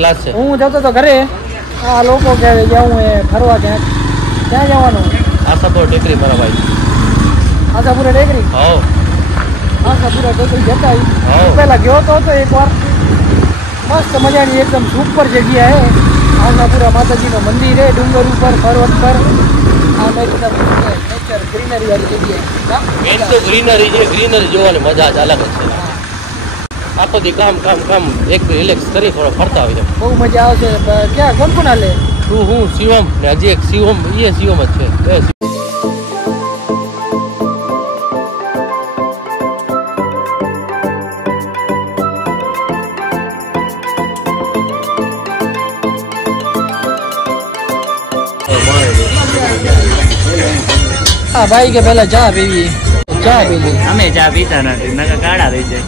ક્લાસ છે. હું જતો તો ઘરે, આ લોકો કે જાઉં એ ફરવા ક્યાંક. ક્યાં જવાનું? આશાપુરા ટેકરી મારા ભાઈ. આશાપુરા ટેકરી? હા. આશાપુરા ટેકરી જતા પેલા ગયો તો એકવાર. મસ્ત મજાની એકદમ સુપર જગ્યા હે. આશાપુરા માતાજીનું મંદિર હે, ડુંગર ઉપર પર્વત પર. આમ એકદમ નેચર ગ્રીનરી વાળી જગ્યા. મેન તો ગ્રીનરી છે, ગ્રીનરી જોવાની મજા જ અલગ જ છે. આખો દી કામ એક રિલેક્સ કરી થોડો ફરતા હોય. બહુ મજા આવશે. ક્યાં કોણ કોણ હાલે? હું શિવમ ને હજી એક શિવમ, એ શિવમ જ છે. હા ભાઈ કે પેલા ચા પીવી. ચા પીવી. અમે ચા પીતા નથી, નકર કાળા થઈ જાય.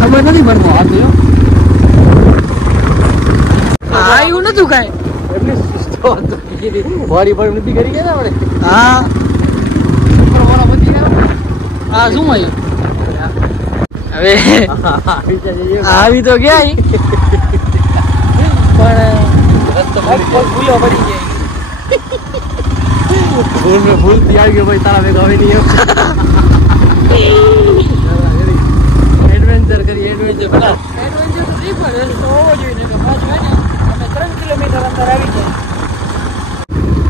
ખબર નથી પડતો આ તો આવ્યું નતું કઈ. વાડી પર નથી કરી ગયા આપણે. હા હા શું આવ્યું હવે? આવી તો ગયા પણ ભૂલો પડી ગઈ. ભૂલ થી આવી ગયો ભાઈ, તારા ભેગા હવે નહીં. એડવેન્ચર કરી, એડવેન્ચર પેલા એડવેન્ચર તો નહીં પડે તો હોવો જોઈએ ને. પાછું હોય ને અમે 3 કિલોમીટર અંદર આવી જાય.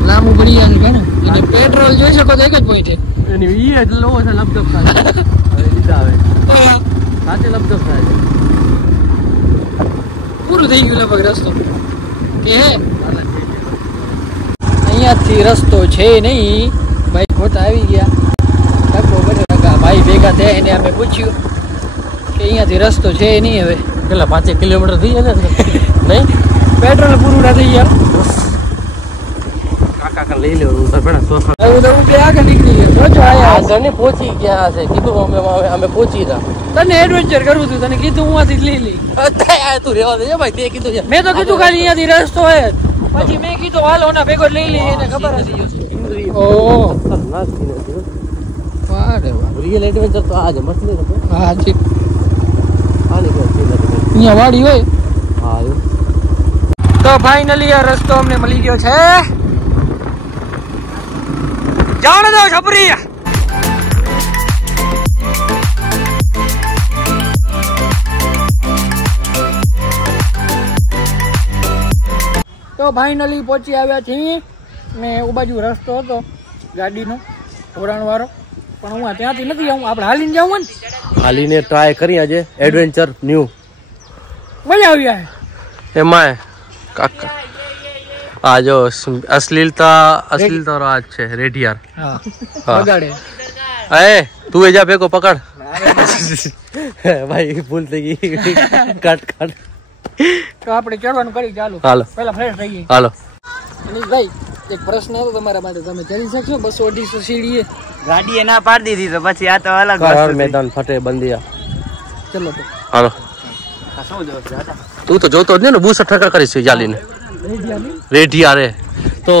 લાંબુ પડી જાય ને એટલે પેટ્રોલ જોઈ શકો તો એક જ પોઈન્ટ છે. એની ઈ જ લો છે, લપડપ થાય. હવે લીધા આવે સાચે લપડપ થાય. પૂરું થઈ ગયું લગભગ રસ્તો કે અહીંયાથી રસ્તો છે નહીં. ભાઈ ખોટા આવી ગયા. ભાઈ ભેગા થયા એને અમે પૂછ્યું કે અહીંયાથી રસ્તો છે નહીં. હવે કેટલા 5 કિલોમીટર થઈ જાય ને? નહીં, પેટ્રોલ પૂરું ના થઈ ગયા. કાકા લઈ લેવું તો પેલા સોફા. એવું તો હું બે આગળ નીકળી ગયો. સોચો આયા ઘરની પહોંચી ગયા છે. કીધું અમે પહોંચી રહ્યા. તને એડવેન્ચર કરવું હતું, તને કીધું હું આથી જ લઈ લઈ. તું રેવા દે ભાઈ, તે કીધું છે. મેં તો કીધું ખાલી અહીંયાથી રસ્તો હે. પછી મેં કીધું હાલો ના ભેગો લઈ લઈ. એને ખબર હતી. ઓહ વારે વાહ, રિયલ એડવેન્ચર તો આ જ મસ્ત નહીં. હા જી આની કોઈ ચીજ નથી. અહીંયા વાડી હોય. હા તો ફાઇનલી આ રસ્તો અમને મળી ગયો છે. જાણ દો છપરી. તો ફાઇનલી પહોંચી આવ્યા છીએ ને. એ બાજુ રસ્તો હતો ગાડીનો ઓરાણ વાળો, પણ હું ત્યાંથી નથી આવું. આપણે હાલીને જવું ને. હાલીને ટ્રાય કરી આજે એડવેન્ચર ન્યુ. મજા આવી આવે એમાં કાકા. આ જો અશ્લીલતા રાજ છે રેઢિયાર. હા બગાડે. એ તું એ જા ભેગો પકડ. ભાઈ ભૂલ થઈ ગઈ. કટ તો આપણે ચડવાનું કરી ચાલુ. હાલો પેલા ફ્રેશ થઈ ગઈ. હાલો અનિશભાઈ એક પ્રશ્ન હતો તમારા માટે. તમે ચડી શકશો 200-250 સીડીએ? ગાડીએ ના પાડી દીધી તો પછી આ તો અલગ કરાર મેદાન ફટે બંધિયા. ચલો તો હાલો. તું તો જોતો જ ને 62% કરીશ ચાલીને. રેઢિયા રે तो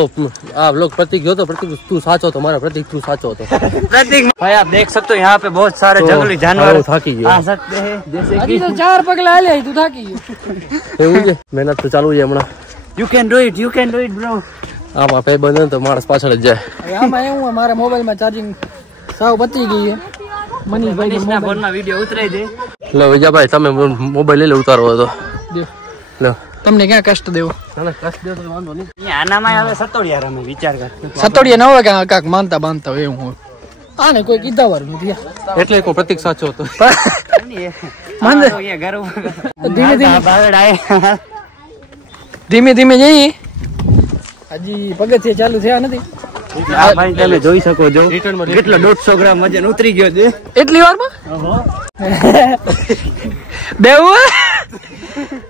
आप लोग प्रतीक हो तो प्रतीक तू साचो तो हमारा प्रतीक तू साचो तो प्रतीक भाई आप देख सकते हो यहाँ पे बहुत सारे जंगली जानवर आ सकते हैं जैसे कि तो 4 पगला ले तू थाकी એવું છે મહેનત તો ચાલુ છે હમણાં you can do it bro આમાં પે બંધ તો માણસ પાછળ જ જાય હવે આમાં એવું અમારા મોબાઈલ માં ચાર્જિંગ સાવ પતી ગઈ છે મનીષભાઈ ના ફોન માં વિડિયો ઉતરાઈ દે લો વિજાભાઈ તમે મોબાઈલ લઈ લે ઉતારો તો લો તમને ક્યાં કષ્ટ દેવો ના કષ્ટ દેવો તો વાંધો નહીં આનામાં હવે સતોડિયા રમે વિચાર કર સતોડિયા ન હોય કે કાક માનતા બાંધતા હોય એવું હોય આને કોઈ કીધા વાર નથી એટલે કોઈ પ્રતીક સાચો હતો માંદે ધીમે ધીમે ધીમે જઈએ હજી પગથિયે ચાલુ થયા નથી ભાઈ તમે જોઈ શકો છો કેટલો 150 ગ્રામ વજન ઉતરી ગયો છે એટલી વારમાં દેવું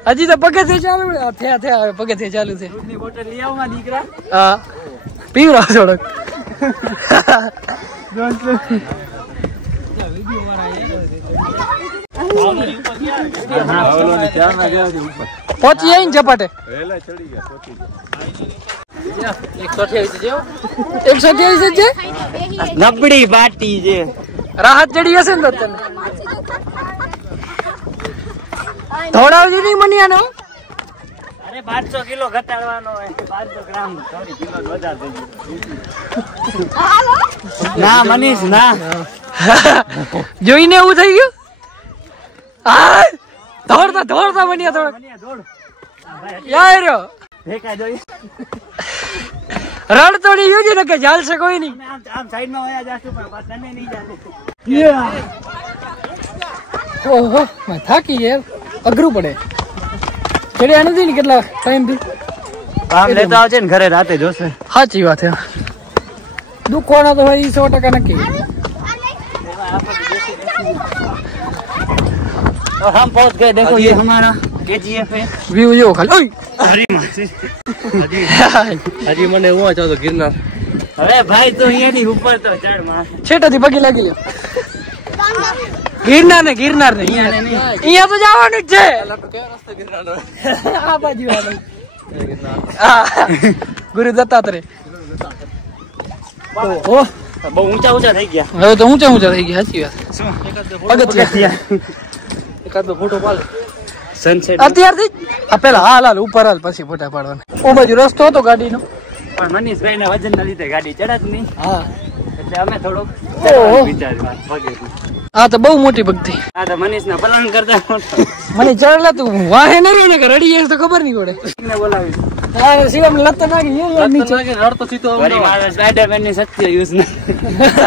હજી તો પગથિયે ચાલુ થયા પગથિયે ચાલુ છે બોટલ લઈ આવ માં દીકરા હા પીવરા થોડોક પહોંચી આવી ને ઝપાટે 128 છે નબળી બાટી છે રાહત ચડી હશે ને તને ધોડાવજો નહીં મનિયાનો અરે 500 કિલો ઘટાડવાનો હોય 500 ગ્રામ થોડી કિલો વધારે ના મનીષ ના જોઈને એવું થઈ ગયું આ દોડતા મનિયા દોડ યાર રડ તોડી યુજી ને કે ચાલશે કોઈ નહીં આમ સાઈડ માં વયા જાશું પણ તને નહીં જાતું ઓહો મેં થાકી યાર અઘરું પડે ચડ્યા નથી ને કેટલા ટાઈમ થી આમ લેતો આવજે ને ઘરે રાતે જોશે સાચી વાત છે દુખવાના તો હોય 100% નક્કી और हम पहुंच गए देखो ये हमारा KGF है વ્યૂ જો ખાલી હજી મને એવું વાંચો તો ગિરનાર अरे भाई तो ये नहीं ऊपर तो चढ़ मार છેટેથી પગી લાગી લ્યો ગિરનાર ને અહીંયા તો જવાનું જ છે આ બાજુ ગુરુ દત્તાત્રેય ઓહો બહુ ઊંચા થઈ ગયા હવે તો ઊંચા થઈ ગયા સાચી વાત એકાદો ફોટો પાડ સનસેટ અત્યારથી આ પેલા હાલ ઉપર હાલ પછી ફોટા પાડવાના ઓ બાજુ રસ્તો હતો ગાડીનો પણ મનીષભાઈ ના વજન ના લીધે ગાડી ચડત નહીં હા એટલે અમે થોડોક વિચાર્યું પગે આ તો બહુ મોટી ભક્તિ આ તો મનીષ ના પલાન કરતા મને ચડલા તું વાહે ન રહ્યું ને કે રડી જાય તો ખબર નહીં પડે ને બોલાવી હા શિવમ લત નાખી એ નીચે રડતો સીધો વળી મારા સ્પાઈડરમેન ની શક્તિ યુઝ ન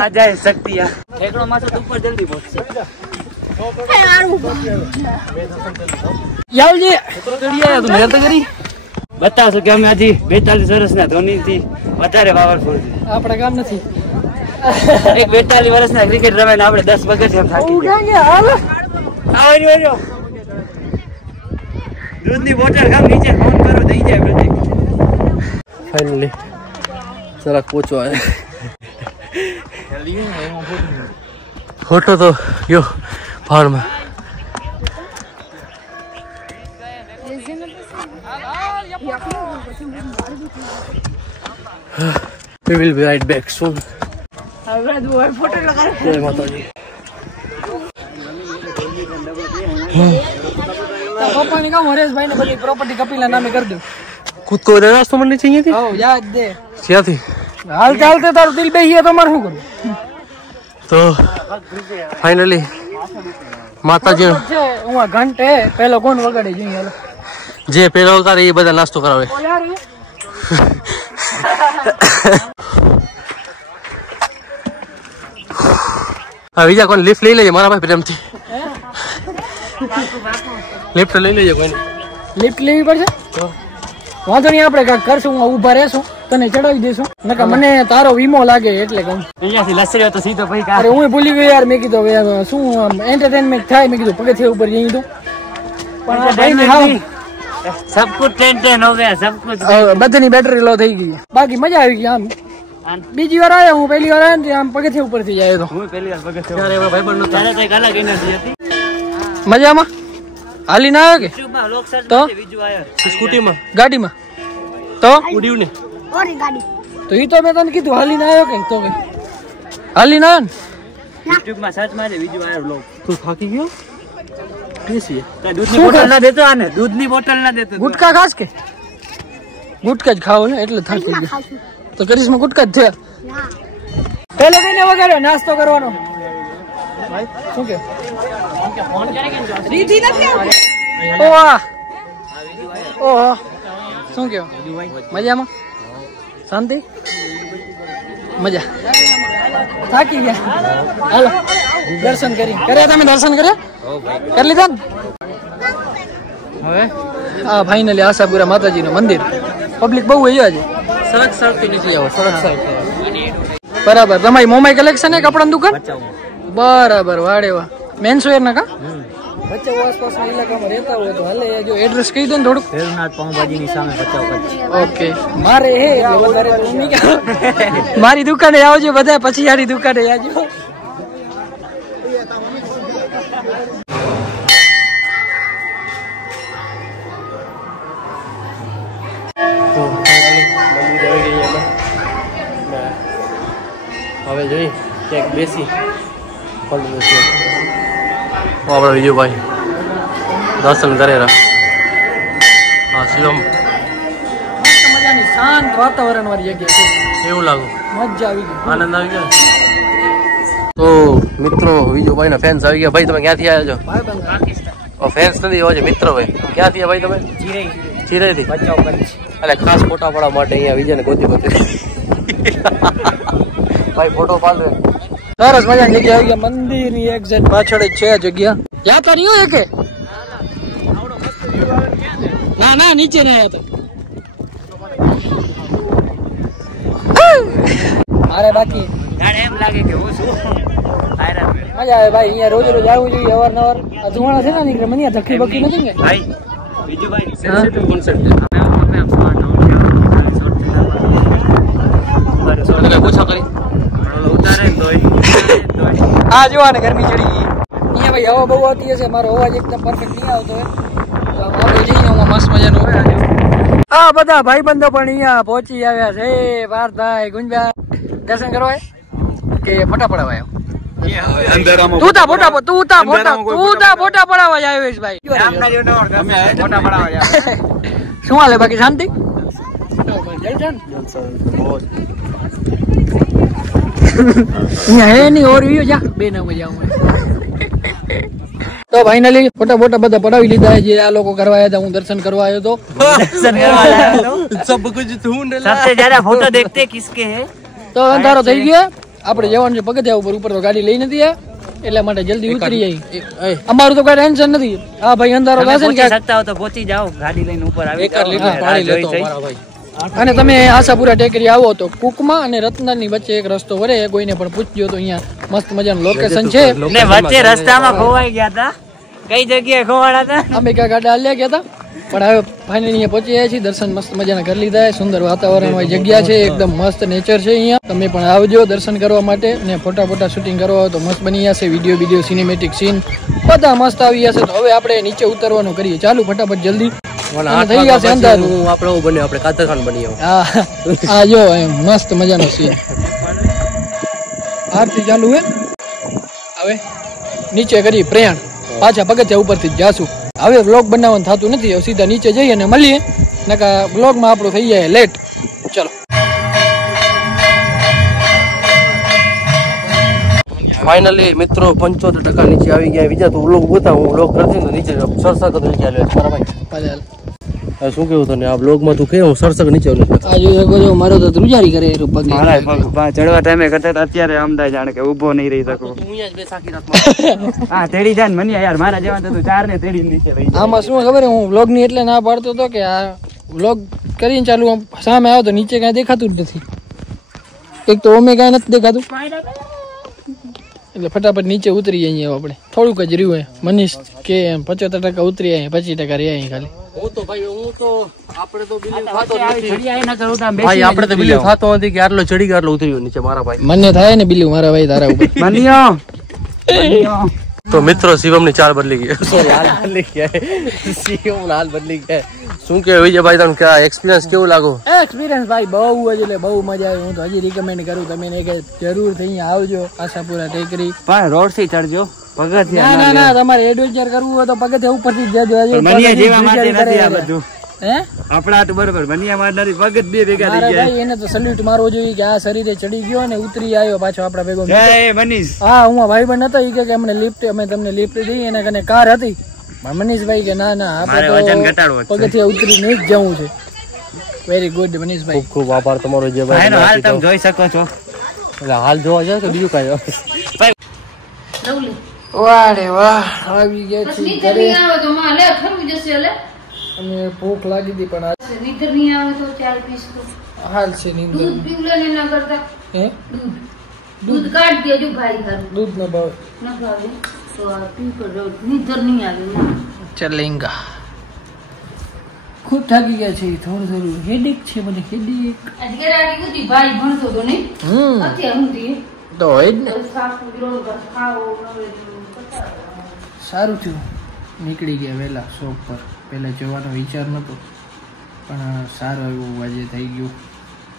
આ જાય શક્તિ આ ઠેકડો માથે તો ઉપર જલ્દી પહોંચશે યાવજી તો ચડી આયા તું મેર તો કરી બતાવશો કે અમે હજી 42 વર્ષના ધોની થી વધારે પાવરફુલ છે આપણા કામ નથી એક 42 વર્ષના ક્રિકેટ રમે ને આપણે 10 પગથિયા થાકી ગયા હાલ આવો દૂધની બોટલ ગામ નીચે ફોન કરો થઈ જાય પ્રોજેક્ટ ફાઇનલી જરાક પહોંચો આવે ફોટો તો યો પહાડમાં We will be right back soon. જય માતાજી. પપ્પાને કહું હરેશભાઈ ને બધી પ્રોપર્ટી કપિલના નામે કરી દઉં કૂદકો રાસ્તો મને નીચે અહીંયાથી હો યાદ દે ક્યાંથી હાલ ચાલતે તારું દિલ બેહીએ તો મારે શું કરવું તો ફાઇનલી માતાજી છે હું આ ઘંટે પેલો કોણ વગાડી જોઈએ હાલો જે પેલો કરે એ બધા નાસ્તો કરાવે હા બીજા કોઈ લિફ્ટ લઈ લેજે મારા ભાઈ પ્રેમથી લિફ્ટ લઈ લેજે કોઈને લિફ્ટ લેવી પડશે વાંધો નહીં આપણે કાંઈક કરશું હું ઊભા રહેશું તને ચડાવી દઈશું નકર મને તારો વીમો લાગે એટલે કહું અહીંયાથી લસર્યો તો સીધો ભાઈ અરે હું ભૂલી ગયો યાર મેં કીધું હવે શું એન્ટરટેનમેન્ટ થાય મેં કીધું પગથિયા ઉપર જઈ તો પણ सब कुछ टेंशन हो गया सब कुछ બધાની બેટરી લો થઈ ગઈ બાકી મજા આવી ગઈ આમ બીજી વાર આવ્યો હું પહેલી વાર આવ્યો ને આમ પગથિયા ઉપર થી જાય તો હું પહેલી વાર પગથિયા ભાઈબંધ તારે કઈક અલગ એનર્જી હતી મજામાં હાલી ના આવ્યો કે યુટ્યુબમાં લોક સર્ચ તો વિડિયો આવ્યો સ્કૂટીમાં ગાડીમાં તો ઉડ્યું ને તો ઈ તો મેં તને કીધું હાલી ના આવ્યો કે તો કે હાલી ના આવ્યો ને યુટ્યુબમાં સર્ચ મારે વિડિયો આવ્યો બ્લોગ તું થાકી ગયો કેસી દૂધની બોટલ ના દેતો આને દૂધની બોટલ ના દેતો ગુટકા ખાસ કે ગુટકા જ ખાવ ને એટલે થાકી ગયો તો કરીશમાં ગુટકા જ છે પેલો કઈને વગાડ્યો નાસ્તો કરવાનો શું કે ઓહ ઓહો શું કયો મજામાં શાંતિ મજા થાકી ગયા હાલો દર્શન કર્યા તમે દર્શન કર્યા કરી લીધા ને હવે હા ફાઇનલી આશાપુરા માતાજીનું મંદિર પબ્લિક બહુ હોય છે સડક સડક નીકળી આવો સડક સડક બરાબર તમારી મોમાઈ કલેક્શન હે કપડાની દુકાન બરાબર વાડે વાહ મેન્સ વેર ના કા ભચાઉ આસપાસના ઇલાકામાં રહેતા હોય તો હાલે જો એડ્રેસ કહી દો ને થોડુંક ભેરુનાથ પાઉંભાજીની સામે ભચાઉ ઓકે મારે હે વધારે તો હું નહીં મારી દુકાને આવજો બધા પછી યારી દુકાને આવજો હવે જોઈ ક્યાંક બેસી આપણે વિજુભાઈ દર્શન કરેલા. હા શિવમ મજાની શાંત વાતાવરણ વાળી જગ્યા છે. એવું લાગુ મજા આવી ગઈ, આનંદ આવી ગયો. તો મિત્રો વિજુભાઈ ના ફેન્સ આવી ગયા. ભાઈ તમે ક્યાંથી આવ્યા છો? ફેન્સ નથી હોય છે મિત્ર. ભાઈ ક્યાંથી ભાઈ તમે? ચિરાઈથી. એટલે ખાસ ફોટા પાડવા માટે અહીંયા વિજયને ગોતી ભાઈ ફોટો પાડે. સરસ મજાની જગ્યા આવી ગયા. મંદિર ની એક્ઝેક્ટ પાછળ જ છે આ જગ્યા. યા તો નહીં હોય કે ના ના નીચે ને આયા તો અરે બાકી એમ લાગે કે હું શું મજા આવે ભાઈ. અહીંયા રોજ રોજ આવવું જોઈએ અવારનવાર. અજવાળા છે ને નીકળે મને ધક્કી બક્કી નથી ને ભાઈ. વિજુભાઈ સેન્સિટિવ કોન્સેપ્ટ પૂછા કરી આ જોવા ને ગરમી ચડી ગઈ. અહીંયા ભાઈ હવા બહુ આવતી હશે. મારો અવાજ એકદમ પરફેક્ટ નહીં આવતો હોય તો આપણે જઈએ. મસ્ત મજાનું હોય. આ બધા ભાઈબંધો પણ અહીંયા પહોંચી આવ્યા છે. પાર્થભાઈ, ગુંજભાઈ દર્શન કરવા કે ફોટા પડાવવા આવ્યો? તું તા ફોટા પડાવવા જ આવ્યો ભાઈ. શું હાલે બાકી શાંતિ? અહીંયા હે નહીં ઓર જા બે ના મજા આવે. તો ફાઇનલી ફોટા બધા પડાવી લીધા. જે આ લોકો કરવા આવ્યા હતા, હું દર્શન કરવા આવ્યો હતો. सब कुछ ढूंढ सबसे ज्यादा फोटो देखते किसके है? તો અંધારો થઈ ગયો. આપણે જવાનું છે પગથિયા ઉપર તો ગાડી લઈ નથી એટલા માટે જલ્દી ઉતરી જાય. અમારું તો કઈ ટેન્શન નથી. હા ભાઈ અંધારો થશે ને ક્યાંક सकता हो तो पहुंची जाओ, गाड़ी लઈને ઉપર આવી. એક લીટર પાણી લેતો મારા ભાઈ. અને તમે આશાપુરા ટેકરી આવો તો કુકમાં અને રત્નાની વચ્ચે એક રસ્તો વરે. કોઈને પણ પૂછજો તો અહીંયા મસ્ત મજાનું લોકેશન છે. ને વચ્ચે રસ્તામાં ખોવાઈ ગયા હતા. કઈ જગ્યાએ ખોવાડા હતા? અમે ક્યાં ગાડા હાલ્યા ગયા હતા. પણ હવે ફાઇનલી અહીંયા પહોંચી ગયા છીએ. દર્શન મસ્ત મજાના કરી લીધા. સુંદર વાતાવરણ વાળી જગ્યા છે. એકદમ મસ્ત નેચર છે અહીંયા. તમે પણ આવજો દર્શન કરવા માટે. અને ફોટા શૂટિંગ કરવા હોય તો મસ્ત બની જશે. વિડીયો સિનેમેટિક સીન બધા મસ્ત આવી જશે. તો હવે આપણે નીચે ઉતરવાનું કરીએ. ચાલુ ફટાફટ જલ્દી થઈ જશે અંધારું. આપણે બને આપણે કાતરખાન બની આ જો એમ મસ્ત મજાનો સીન. આરતી ચાલુ હે. હવે નીચે કરી પ્રયાણ. પાછા પગથિયા ઉપરથી જ જાશું. હવે બ્લોગ બનાવવાનું થતું નથી. હવે સીધા નીચે જઈએ અને મળીએ. નકા બ્લોગમાં આપણું થઈ જાય લેટ. ચલો ફાઇનલી મિત્રો 75% નીચે આવી ગયા. બીજા તો વ્લોગ બતાવ હું વ્લોગ કરતી તો નીચે સરસક નીચે આવ્યો મારા ભાઈ. શું કેવું તને આ બ્લોગમાં તું કેવું સરસક નીચે આ જોઈ શકો છો. મારો તો ધ્રુજારી કરે પગ ચડવા ટાઈમે કરતા અત્યારે અમદાવાદ જાણે કે ઉભો નહીં રહી શકું. હા તેડી જાય મને યાર. મારા જેવા તો 4 ને તેડી નીચે રહી. આમાં શું ખબર હું વ્લોગ ની એટલે ના પાડતો હતો કે આ વ્લોગ કરીને ચાલુ સામે આવ્યો તો નીચે કઈ દેખાતું જ નથી. એક તો ઓમે કઈ નથી દેખાતું એટલે ફટાફટ નીચે ઉતરી જઈએ. આપણે થોડુંક જ રહ્યું. મનીષ કે 75% ઉતરી જાય, 25% રહ્યા ખાલી. આપણે તો બિલીવ થતો નથી કે આટલો ચડી ગયો આટલો ઉતર્યો નીચે મારા ભાઈ. મને થાય ને બિલીવ મારા ભાઈ તારા ઉપર. તો મિત્રો શિવમ ની ચાલ બદલી ગઈ. હાલ બદલી ગયા. શું કે વિજયભાઈ તમને કે એક્સપિરિયન્સ કેવું લાગુ? એક્સપિરિયન્સ ભાઈ બહુ જ એટલે બહુ મજા આવી. હું તો હજી રિકમેન્ડ કરું તમે જરૂર થી આવજો આશાપુરા ટેકરી. પણ રોડ થી ચડજો. પગથિયા ના તમારે એડવેન્ચર કરવું હોય તો પગથિયા ઉપરથી જ જજો. આપણા તો બરોબર બનિયા મારનારી પગત બે ભેગા થઈ ગયા. ભાઈ એને તો સલ્યુટ મારવો જોઈએ કે આ શરીરે ચડી ગયો ને ઉતરી આવ્યો પાછો આપડા ભેગો. જય મનીષ. હા હું ભાઈ પણ નતો ઈ કે અમને લિફ્ટ અમે તમને લિફ્ટ દઈએ એના કને કાર હતી. મનીષભાઈ કે ના આપણે તો પગથિયા ઉતરી નહીં જ જવું છે. વેરી ગુડ મનીષભાઈ. ખૂબ ખૂબ આભાર તમારો જે ભાઈ. હાલ તમે જોઈ શકો છો. હાલ જોવા જાય કે બીજું કઈ? વાહ રે વાહ આવી ગયા છીએ ઘરે. અને ભૂખ લાગી હતી પણ નીંદર નહીં આવે તો ચાલ પીસ હાલ છે નીંદર. દૂધ પીવલે ને ના કરતા હે દૂધ કાઢ દેજો ભાઈ તારું. દૂધ ન ભાવે ના ભાવે તો આ પી કરો. નીંદર નહીં આવે. ચલેંગા. ખૂબ થાકી ગયા છે. થોડું હેડેક છે મને. હેડેક આજે રાડી ઉધી ભાઈ ભણતો તો નહીં. અત્યારે ઊંધી તો હોય જ ને. સારું થયું નીકળી ગયા વહેલા શોપ પર. પહેલાં જવાનો વિચાર નહોતો પણ સારું એવું આજે થઈ ગયું.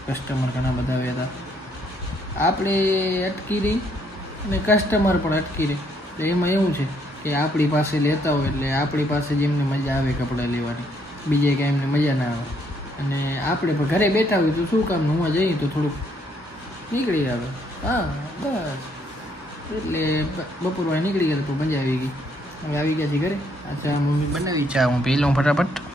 કસ્ટમર ઘણા બધા આવ્યા હતા આપણે અટકી રહી અને કસ્ટમર પણ અટકી રહી. તો એમાં એવું છે કે આપણી પાસે લેતા હોય એટલે આપણી પાસે જ એમને મજા આવે કપડાં લેવાની, બીજે કાંઈ એમને મજા ના આવે. અને આપણે પણ ઘરે બેઠા હોય તો શું કામ હું જઈએ તો થોડુંક નીકળી આવે. હા બસ એટલે બપોર નીકળી ગયા તો મજા આવી ગઈ. હવે આવી ગયા છે ઘરે. અચ્છા મમ્મી બનાવી ચા, હું પી લઉં ફટાફટ.